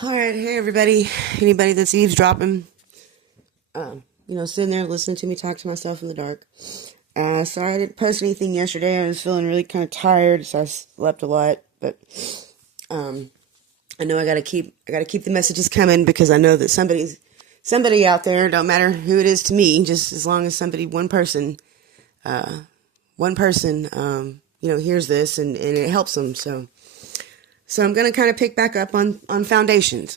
All right, hey everybody. Anybody that's eavesdropping, sitting there listening to me talk to myself in the dark. Sorry I didn't post anything yesterday. I was feeling really kind of tired, so I slept a lot. But I know I gotta keep the messages coming because I know that somebody out there. Don't matter who it is to me, just as long as one person, hears this and it helps them. So I'm gonna kind of pick back up on foundations.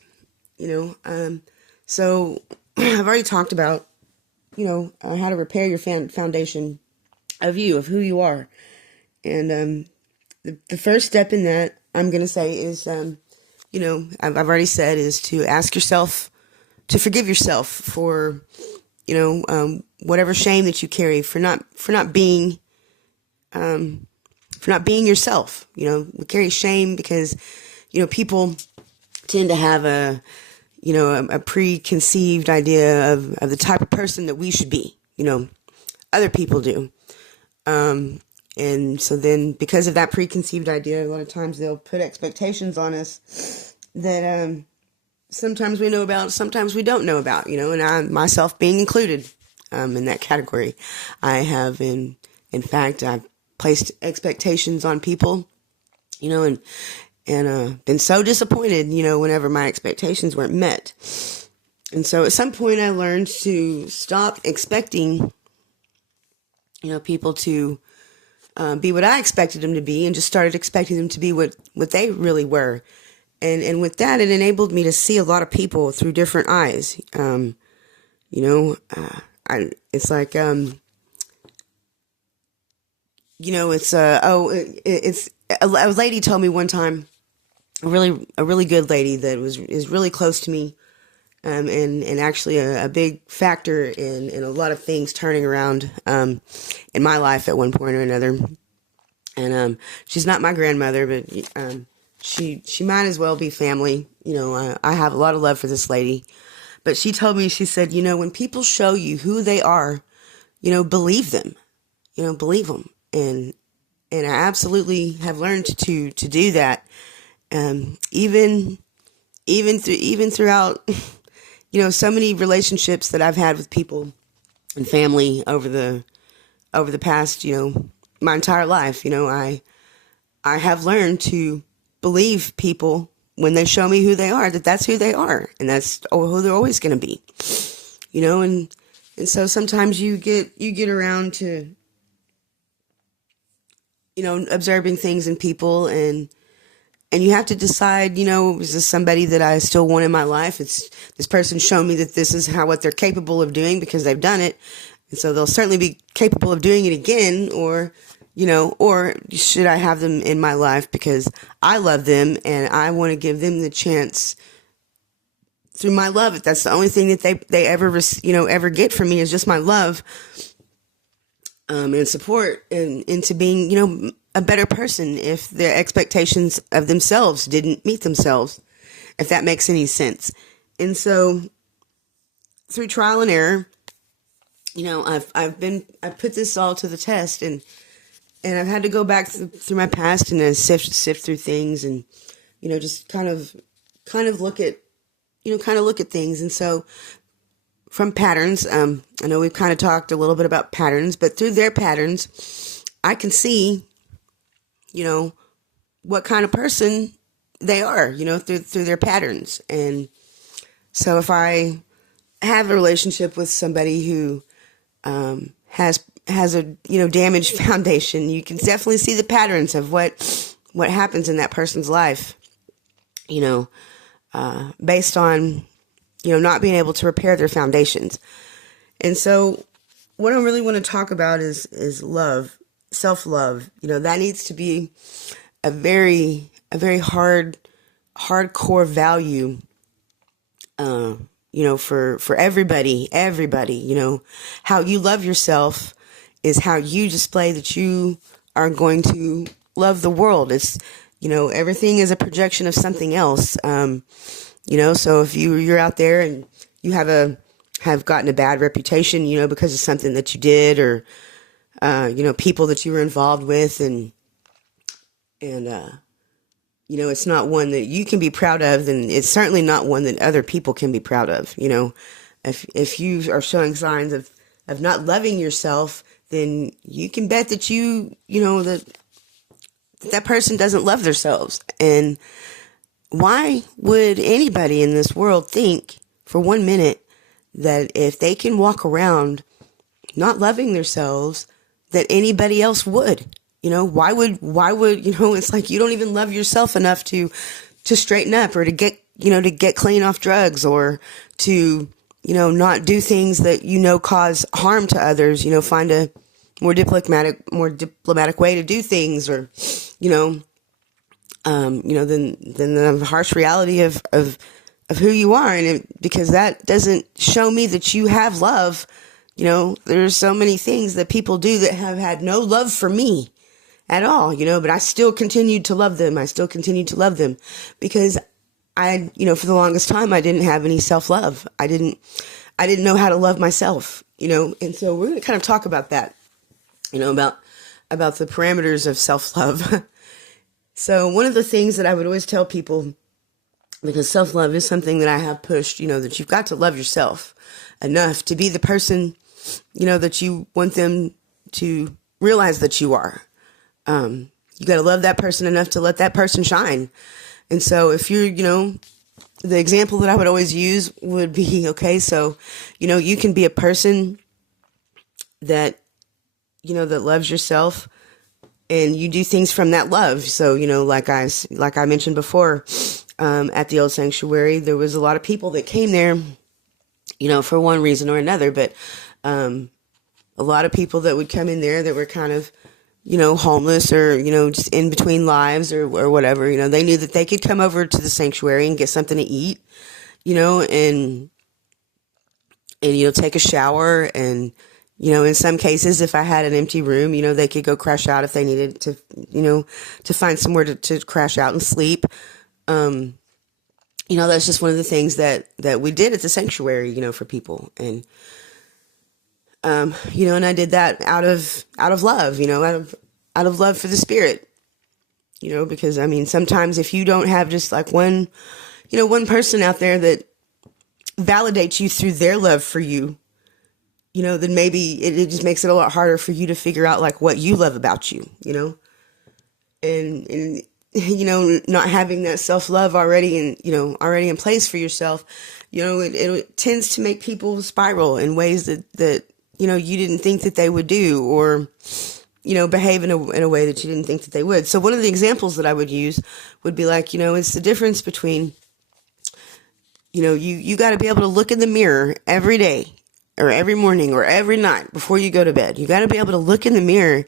You know, so I've already talked about how to repair your foundation of who you are, and the first step in that I'm gonna say is I've already said is to ask yourself to forgive yourself for whatever shame that you carry for not being yourself. We carry shame because people tend to have a preconceived idea of the type of person that we should be. Other people do. And so then because of that preconceived idea, a lot of times they'll put expectations on us that sometimes we know about, sometimes we don't know about, and I, myself being included in that category. I have, in fact, I've placed expectations on people, and been so disappointed, whenever my expectations weren't met. And so at some point I learned to stop expecting, people to be what I expected them to be, and just started expecting them to be what they really were. And with that, it enabled me to see a lot of people through different eyes. It's like, it's a lady told me one time, a really good lady that is really close to me, and actually a big factor in a lot of things turning around in my life at one point or another. And she's not my grandmother, but she might as well be family. I have a lot of love for this lady. But she told me, she said, when people show you who they are, believe them. Believe them. And I absolutely have learned to do that. Even throughout, so many relationships that I've had with people and family over the past, my entire life. I have learned to believe people when they show me who they are, that's who they are, and that's who they're always going to be. And so sometimes you get around to observing things in people, and you have to decide, is this somebody that I still want in my life? It's this person shown me that this is what they're capable of doing because they've done it. And so they'll certainly be capable of doing it again, or should I have them in my life because I love them and I want to give them the chance through my love. If that's the only thing that they ever get from me is just my love, and support, and into being, a better person if their expectations of themselves didn't meet themselves, if that makes any sense. And so through trial and error, I've put this all to the test, and I've had to go back through my past and sift through things, and just kind of look at things. And so from patterns, I know we've kind of talked a little bit about patterns, but through their patterns, I can see, what kind of person they are, through their patterns. And so if I have a relationship with somebody who has a damaged foundation, you can definitely see the patterns of what happens in that person's life, based on not being able to repair their foundations. And so what I really want to talk about is love, self-love. That needs to be a very hardcore value, for everybody, how you love yourself is how you display that you are going to love the world. It's, everything is a projection of something else. So if you're out there and you have gotten a bad reputation, because of something that you did, or, people that you were involved with, and it's not one that you can be proud of, and it's certainly not one that other people can be proud of. If you are showing signs of not loving yourself, then you can bet that that person doesn't love themselves. And why would anybody in this world think for 1 minute that if they can walk around not loving themselves, that anybody else would? Why would, it's like you don't even love yourself enough to straighten up, or to get clean off drugs, or to, not do things that, cause harm to others, find a more diplomatic way to do things, or, than the harsh reality of who you are. And because that doesn't show me that you have love. There's so many things that people do that have had no love for me at all, but I still continued to love them. I still continued to love them because for the longest time, I didn't have any self-love. I didn't know how to love myself, and so we're going to kind of talk about that, about the parameters of self-love. So one of the things that I would always tell people, because self-love is something that I have pushed, that you've got to love yourself enough to be the person, that you want them to realize that you are. You got to love that person enough to let that person shine. And so if you're, the example that I would always use would be, okay, so, you can be a person that, that loves yourself, and you do things from that love. So, like I mentioned before, at the old sanctuary, there was a lot of people that came there, for one reason or another, but, a lot of people that would come in there that were kind of, homeless, or, just in between lives, or whatever, they knew that they could come over to the sanctuary and get something to eat, and take a shower. And, in some cases, if I had an empty room, they could go crash out if they needed to, to find somewhere to crash out and sleep. That's just one of the things that we did at the sanctuary, for people. And, and I did that out of love, out of love for the spirit, because sometimes if you don't have just like one person out there that validates you through their love for you, then maybe it just makes it a lot harder for you to figure out like what you love about you, and not having that self-love already in place for yourself, it tends to make people spiral in ways that you didn't think that they would do, or, behave in a way that you didn't think that they would. So one of the examples that I would use would be like, it's the difference between, you got to be able to look in the mirror every day, or every morning, or every night before you go to bed. You got to be able to look in the mirror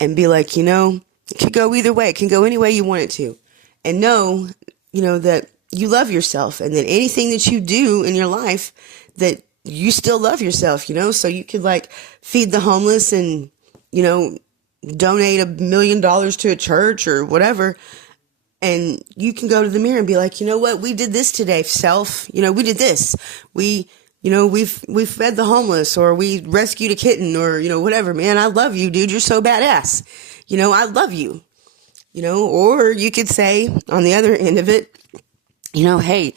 and be like, it could go either way. It can go any way you want it to. And know, that you love yourself, and that anything that you do in your life, that you still love yourself, so you could like feed the homeless and, donate $1 million to a church or whatever. And you can go to the mirror and be like, what? We did this today, self. We did this. We fed the homeless, or we rescued a kitten, or, whatever, man. I love you, dude. You're so badass. I love you, or you could say on the other end of it, hey,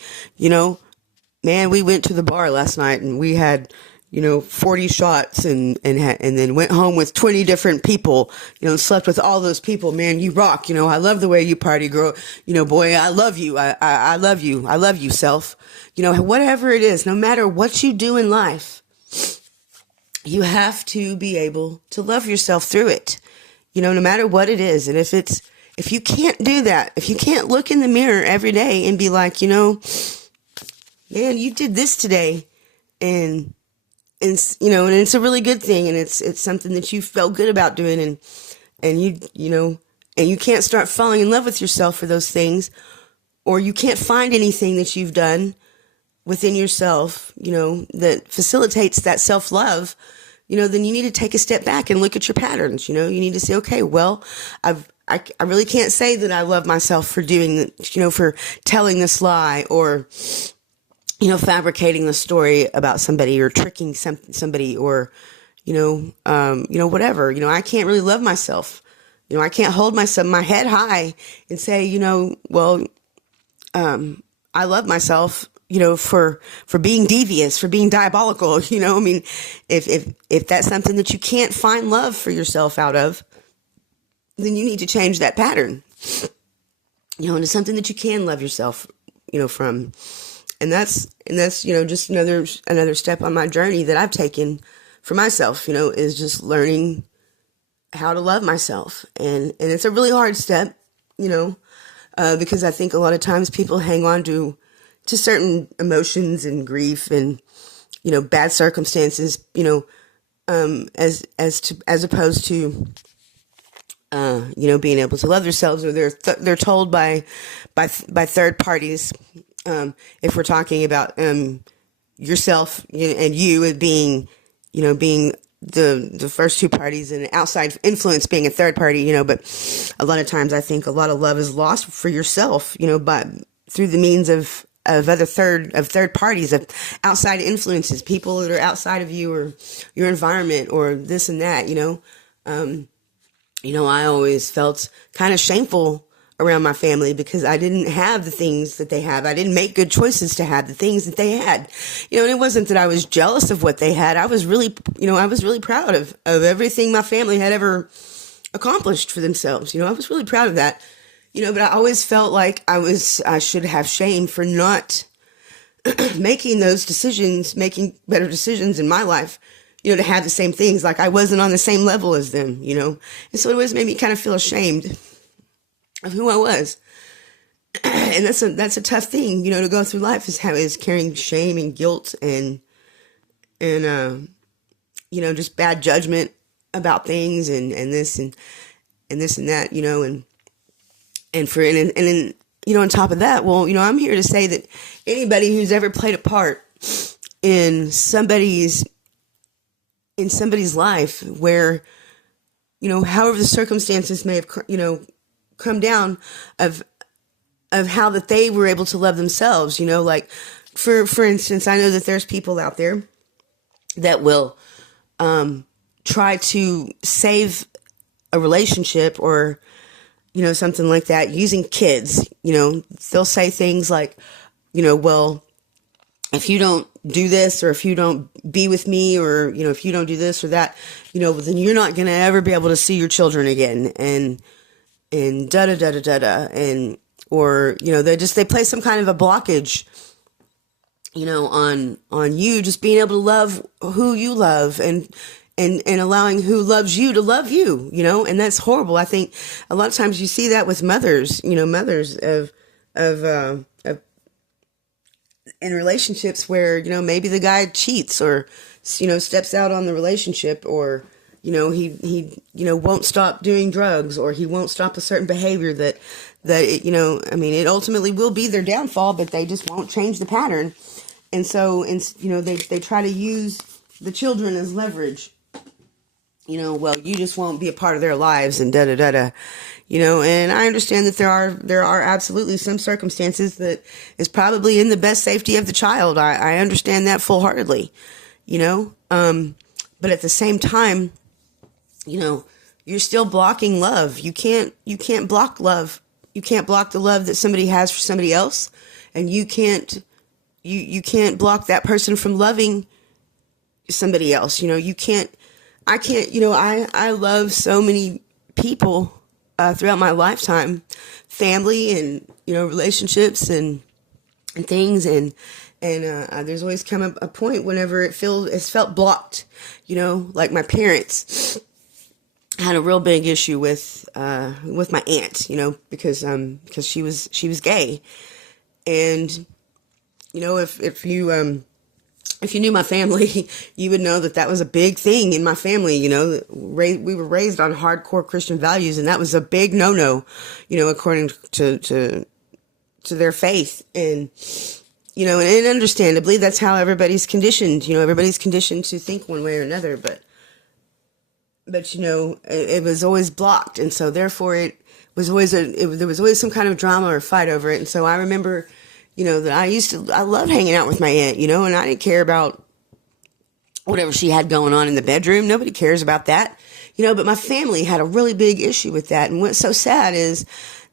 man, we went to the bar last night and we had, 40 shots and then went home with 20 different people, slept with all those people. Man, you rock. I love the way you party, girl. Boy, I love you. I love you. I love you, self. Whatever it is, no matter what you do in life, you have to be able to love yourself through it, no matter what it is. And if you can't do that, if you can't look in the mirror every day and be like, man, you did this today, and it's a really good thing, and it's something that you felt good about doing, and you can't start falling in love with yourself for those things, or you can't find anything that you've done within yourself, that facilitates that self-love, then you need to take a step back and look at your patterns. You need to say, okay, well, I really can't say that I love myself for doing, for telling this lie, or, fabricating the story about somebody, or tricking somebody, or, whatever. I can't really love myself, I can't hold my head high and say, well, I love myself, for being devious, for being diabolical. I mean, if that's something that you can't find love for yourself out of, then you need to change that pattern, into something that you can love yourself, from. And that's, just another step on my journey that I've taken for myself, is just learning how to love myself. And it's a really hard step, because I think a lot of times people hang on to certain emotions and grief and, bad circumstances, as opposed to, being able to love themselves, or they're told by third parties. If we're talking about, yourself and you as being the first two parties, and outside influence being a third party, but a lot of times I think a lot of love is lost for yourself, through the means of third parties, of outside influences, people that are outside of you or your environment or this and that, I always felt kind of shameful around my family because I didn't have the things that they have. I didn't make good choices to have the things that they had. And it wasn't that I was jealous of what they had. I was really proud of everything my family had ever accomplished for themselves. I was really proud of that. But I always felt like I should have shame for not making those decisions, making better decisions in my life, to have the same things. Like I wasn't on the same level as them, And so it always made me kind of feel ashamed of who I was. And that's a tough thing, to go through life, is carrying shame and guilt and just bad judgment about things and this and this and that, and on top of that, well, I'm here to say that anybody who's ever played a part in somebody's life where, however the circumstances may have, come down of how that they were able to love themselves, like for instance, I know that there's people out there that will try to save a relationship or something like that using kids. They'll say things like, well, if you don't do this, or if you don't be with me, or if you don't do this or that, then you're not going to ever be able to see your children again, and da da da da da da, and or they place some kind of a blockage, on you just being able to love who you love, and allowing who loves you to love you, and that's horrible. I think a lot of times you see that with mothers, mothers of in relationships where, maybe the guy cheats or, steps out on the relationship, or, he won't stop doing drugs, or he won't stop a certain behavior that it ultimately will be their downfall, but they just won't change the pattern. And so, they try to use the children as leverage. Well, you just won't be a part of their lives, and da da da da, and I understand that there are absolutely some circumstances that is probably in the best safety of the child. I understand that full-heartedly, but at the same time, you're still blocking love. You can't block love. You can't block the love that somebody has for somebody else, and you can't block that person from loving somebody else. I can't, I love so many people throughout my lifetime, family and, relationships and things. And there's always come a point whenever it's felt blocked, like my parents had a real big issue with my aunt, because she was gay. And, if you knew my family, you would know that was a big thing in my family. We were raised on hardcore Christian values, and that was a big no-no, according to their faith. And, and understandably, that's how everybody's conditioned. Everybody's conditioned to think one way or another, but it was always blocked. And so therefore there was always some kind of drama or fight over it. And so I remember, that I loved hanging out with my aunt, and I didn't care about, whatever she had going on in the bedroom. Nobody cares about that, but my family had a really big issue with that. And what's so sad is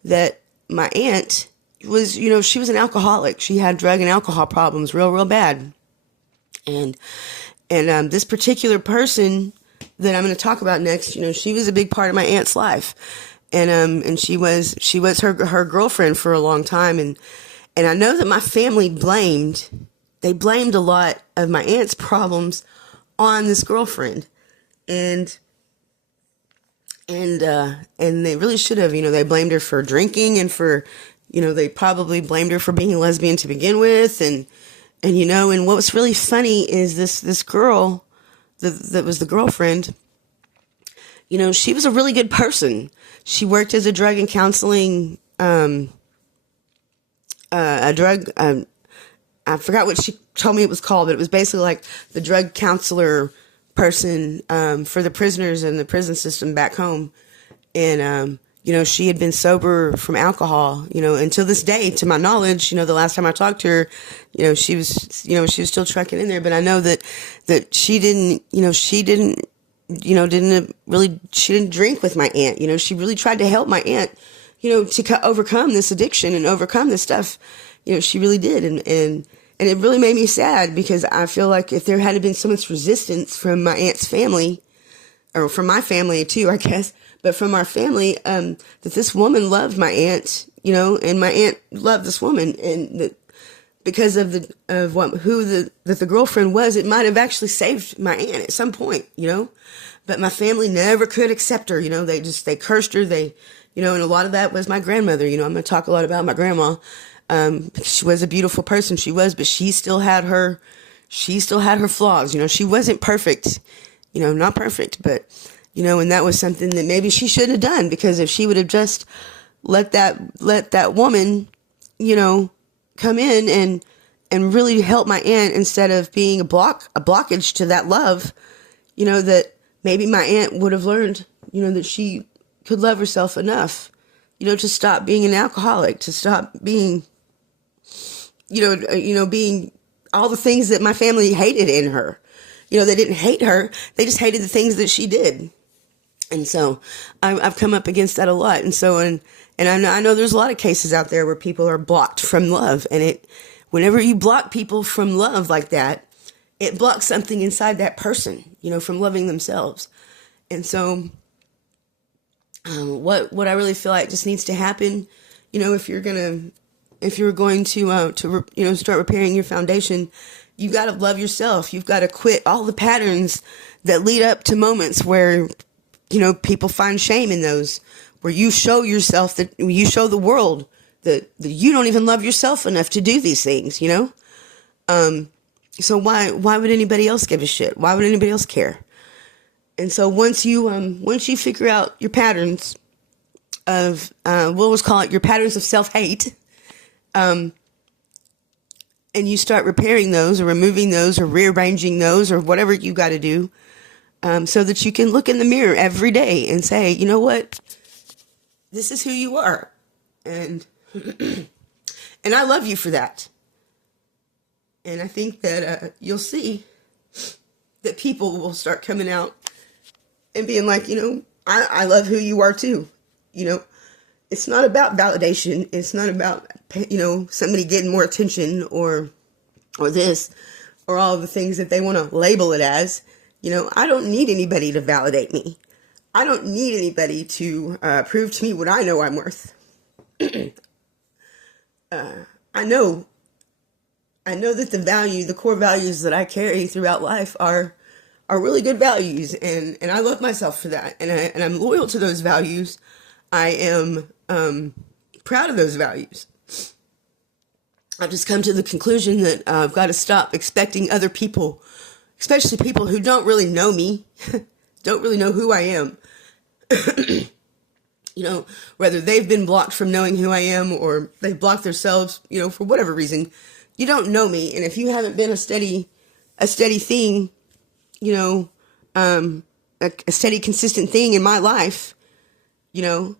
that my aunt was, she was an alcoholic. She had drug and alcohol problems real bad. And this particular person that I'm going to talk about next, she was a big part of my aunt's life. And she was her girlfriend for a long time. And I know that my family blamed a lot of my aunt's problems on this girlfriend. And they really should have, they blamed her for drinking and for, they probably blamed her for being a lesbian to begin with. And what was really funny is this girl that was the girlfriend, she was a really good person. She worked as a drug and counseling, I forgot what she told me it was called, but it was basically like the drug counselor person, for the prisoners in the prison system back home. And, she had been sober from alcohol, until this day, to my knowledge, the last time I talked to her, she was still trucking in there. But I know that she didn't drink with my aunt. She really tried to help my aunt, to overcome this addiction and overcome this stuff. She really did. And it really made me sad, because I feel like if there had been so much resistance from my aunt's family, or from my family too, I guess, but from our family, that this woman loved my aunt, and my aunt loved this woman, and that because of who the girlfriend was, it might have actually saved my aunt at some point, but my family never could accept her, they cursed her, and a lot of that was my grandmother, I'm going to talk a lot about my grandma. She was a beautiful person, but she still had her flaws, she wasn't perfect, not perfect, but, and that was something that maybe she shouldn't have done, because if she would have just let that woman, come in and really help my aunt, instead of being a blockage to that love, that maybe my aunt would have learned, that she could love herself enough, to stop being an alcoholic, to stop being, being all the things that my family hated in her. They didn't hate her. They just hated the things that she did. And so I've come up against that a lot. And so, and I know there's a lot of cases out there where people are blocked from love. And whenever you block people from love like that, it blocks something inside that person, from loving themselves. And so, what I really feel like just needs to happen, if you're going to start repairing your foundation, you've got to love yourself. You've got to quit all the patterns that lead up to moments where, people find shame in those, where you show yourself, that you show the world that you don't even love yourself enough to do these things, so why would anybody else give a shit? Why would anybody else care? And so once you figure out your patterns of, we'll just call it your patterns of self-hate, and you start repairing those or removing those or rearranging those or whatever you got to do, so that you can look in the mirror every day and say, you know what, this is who you are. And, and I love you for that. And I think that, you'll see that people will start coming out and being like, I love who you are too. It's not about validation. It's not about, somebody getting more attention or this, or all of the things that they want to label it as. I don't need anybody to validate me. I don't need anybody to prove to me what I know I'm worth. I know that the core values that I carry throughout life are really good values, and I love myself for that, and I'm loyal to those values. I am proud of those values. I've just come to the conclusion that I've got to stop expecting other people, especially people who don't really know me, don't really know who I am, whether they've been blocked from knowing who I am or they've blocked themselves, for whatever reason. You don't know me, and if you haven't been a steady thing, a steady, consistent thing in my life, in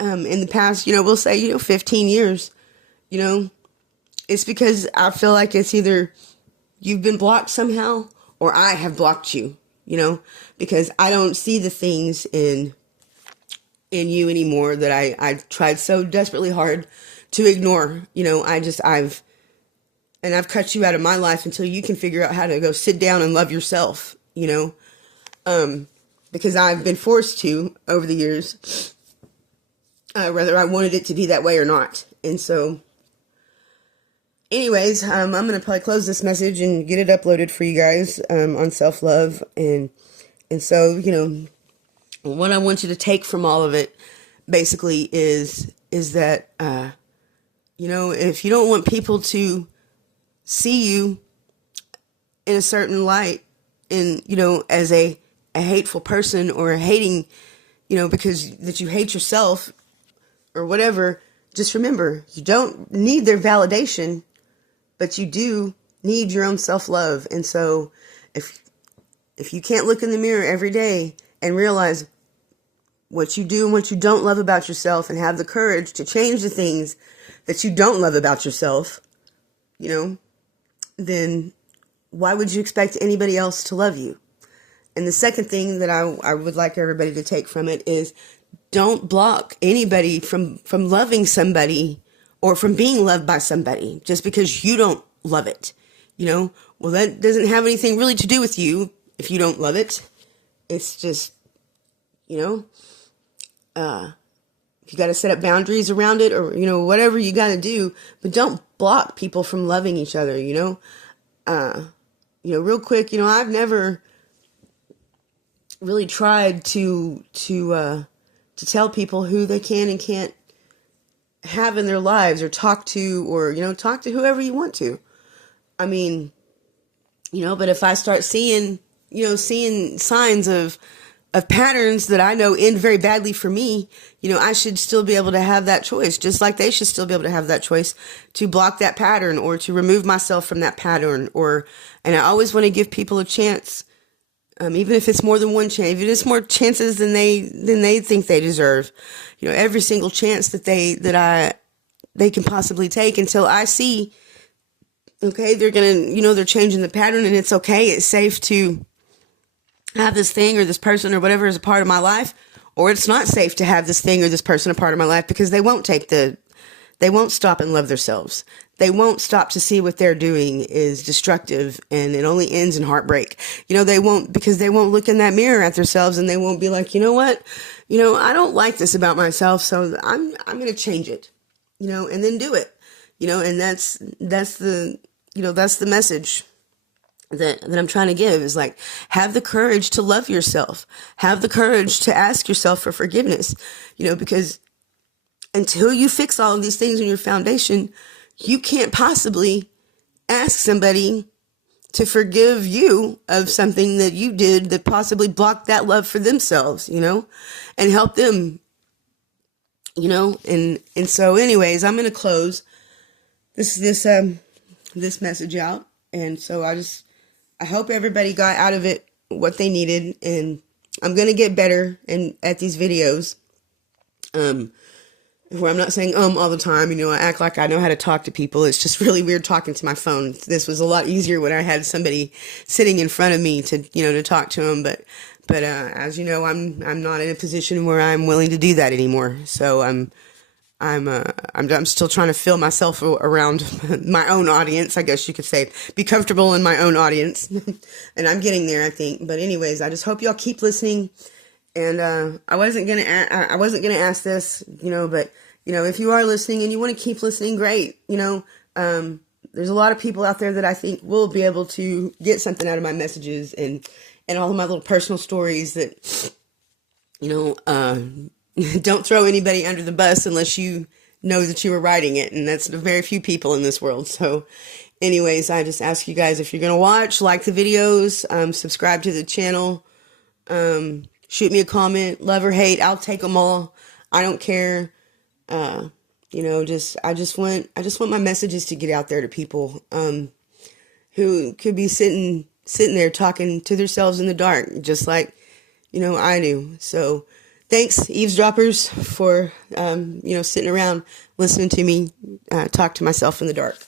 the past, we'll say, 15 years, it's because I feel like it's either you've been blocked somehow, or I have blocked you, because I don't see the things in you anymore that I tried so desperately hard to ignore. I've cut you out of my life until you can figure out how to go sit down and love yourself, because I've been forced to over the years, whether I wanted it to be that way or not. And so, anyways, I'm going to probably close this message and get it uploaded for you guys, on self-love. And so, what I want you to take from all of it basically is that, if you don't want people to see you in a certain light, and, as a hateful person, or a hating, because that you hate yourself or whatever, just remember, you don't need their validation, but you do need your own self-love. And so if you can't look in the mirror every day and realize what you do and what you don't love about yourself, and have the courage to change the things that you don't love about yourself, then why would you expect anybody else to love you? And the second thing that I would like everybody to take from it is, don't block anybody from loving somebody, or from being loved by somebody, just because you don't love it. Well, that doesn't have anything really to do with you if you don't love it. It's just, you got to set up boundaries around it, or, whatever you got to do, but don't block people from loving each other, real quick, I've never really tried to tell people who they can and can't have in their lives, or talk to, or, talk to whoever you want to. I mean, but if I start seeing signs of patterns that I know end very badly for me, I should still be able to have that choice, just like they should still be able to have that choice to block that pattern, or to remove myself from that pattern, and I always want to give people a chance. Even if it's more than one chance, even if it's more chances than they think they deserve, every single chance that they can possibly take, until I see, okay, they're they're changing the pattern, and it's okay. It's safe to have this thing or this person or whatever as a part of my life, or it's not safe to have this thing or this person a part of my life, because they won't stop and love themselves. They won't stop to see what they're doing is destructive, and it only ends in heartbreak. They won't, because they won't look in that mirror at themselves, and they won't be like, you know what? I don't like this about myself, so I'm going to change it, and then do it, and that's the message that I'm trying to give, is like, have the courage to love yourself, have the courage to ask yourself for forgiveness, because until you fix all of these things in your foundation, you can't possibly ask somebody to forgive you of something that you did that possibly blocked that love for themselves, and help them, and so anyways, I'm going to close this message out. And so I hope everybody got out of it what they needed, and I'm going to get better at these videos, where I'm not saying all the time. I act like I know how to talk to people. It's just really weird talking to my phone. This was a lot easier when I had somebody sitting in front of me to talk to them. But as you know, I'm not in a position where I'm willing to do that anymore. So I'm still trying to fill myself around my own audience, I guess you could say. Be comfortable in my own audience. And I'm getting there, I think. But anyways, I just hope y'all keep listening. And I wasn't gonna ask this, but if you are listening and you want to keep listening, great. There's a lot of people out there that I think will be able to get something out of my messages and all of my little personal stories that, don't throw anybody under the bus unless you know that you were writing it, and that's very few people in this world. So anyways, I just ask you guys, if you're gonna watch, like the videos, subscribe to the channel, shoot me a comment, love or hate, I'll take them all. I don't care. I just want my messages to get out there to people who could be sitting there talking to themselves in the dark, just like I do. So thanks, eavesdroppers, for sitting around listening to me talk to myself in the dark.